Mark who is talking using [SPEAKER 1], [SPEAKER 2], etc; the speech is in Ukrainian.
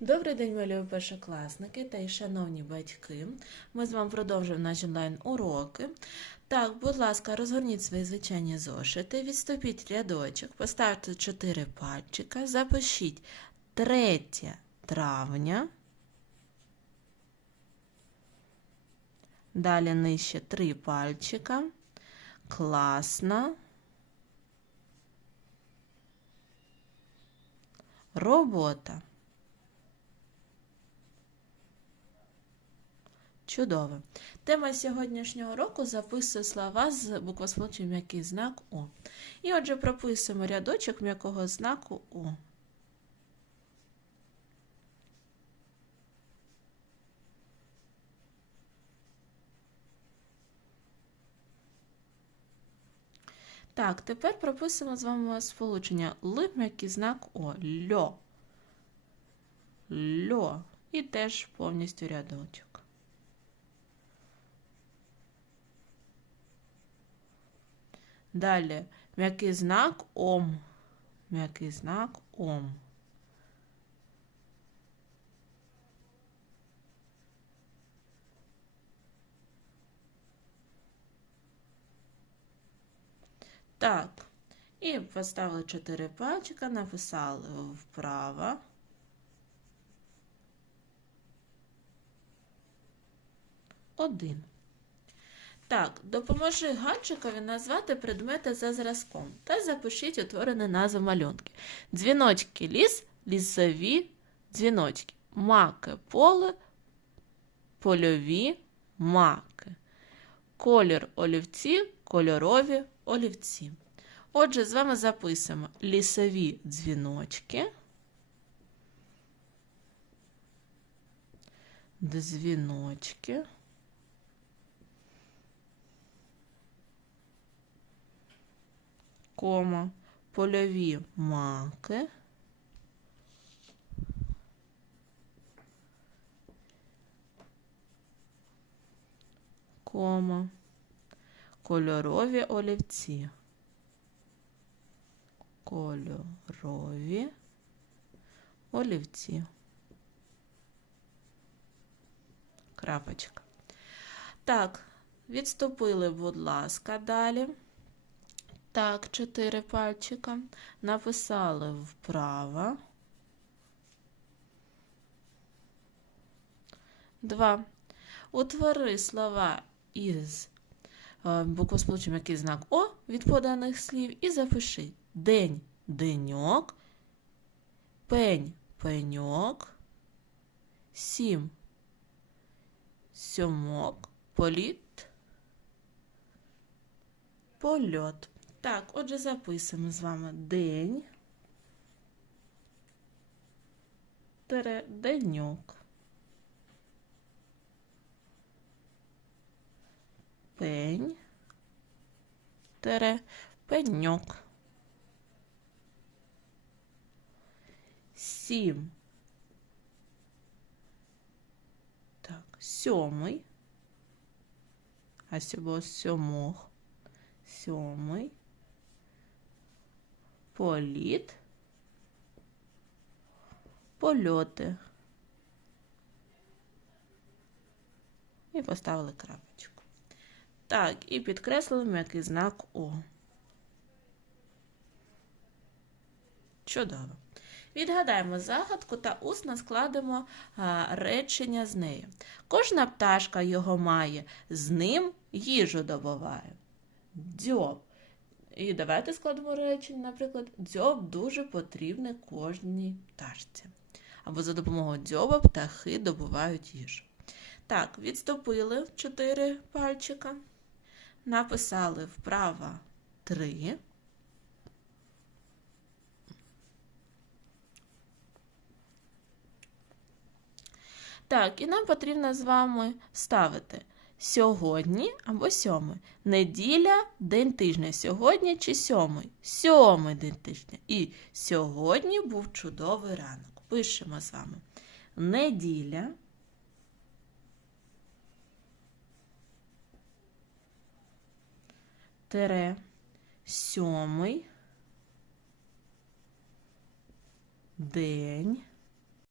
[SPEAKER 1] Добрий день, мої першокласники та й шановні батьки. Ми з вами продовжуємо наші онлайн-уроки. Так, будь ласка, розгорніть свої звичайні зошити, відступіть рядочок, поставте 4 пальчика, запишіть 3 травня. Далі нижче 3 пальчика. Класно. Робота. Чудово. Тема сьогоднішнього року записує слова з буквосполученням м'який знак О. І отже, прописуємо рядочок м'якого знаку О. Так, тепер прописуємо з вами сполучення Л м'який знак О. Льо. Льо. І теж повністю рядочок. Далі м'який знак ом. М'який знак ом. Так. І поставили чотири пальчика, написали вправо. Один. Так, допоможи Ганчикові назвати предмети за зразком та запишіть утворену назву малюнки. Дзвіночки ліс, лісові дзвіночки. Маки поле, польові маки. Колір олівці, кольорові олівці. Отже, з вами записуємо лісові дзвіночки. Дзвіночки. Кома, польові маки, кома, кольорові олівці, кольорові олівці. Крапочка. Так, відступили, будь ласка, далі. Так, чотири пальчика. Написали вправо. Два. Утвори слова із е, буквосполученням який знак О від поданих слів і запиши день деньок, пень пеньок, сім сьомок, політ, польот. Так, отже, записуємо з вами день. Тере деньок. Пень. Тере пеньок. Сім. Так, сьомий. А сьогодні сьомох. Сьомий. Політ. Польоти. І поставили крапочку. Так, і підкреслили м'який знак О. Чудово. Відгадаємо загадку та усно складемо а, речення з нею. Кожна пташка його має, з ним їжу добуває. Дзьоб. І давайте складемо речення, наприклад, дзьоб дуже потрібний кожній пташці. Або за допомогою дзьоба птахи добувають їжу. Так, відступили чотири пальчика. Написали вправо 3. Так, і нам потрібно з вами ставити сьогодні або сьомий. Неділя день тижня. Сьогодні чи сьомий? Сьомий день тижня. І сьогодні був чудовий ранок. Пишемо з вами. Неділя. Тере сьомий день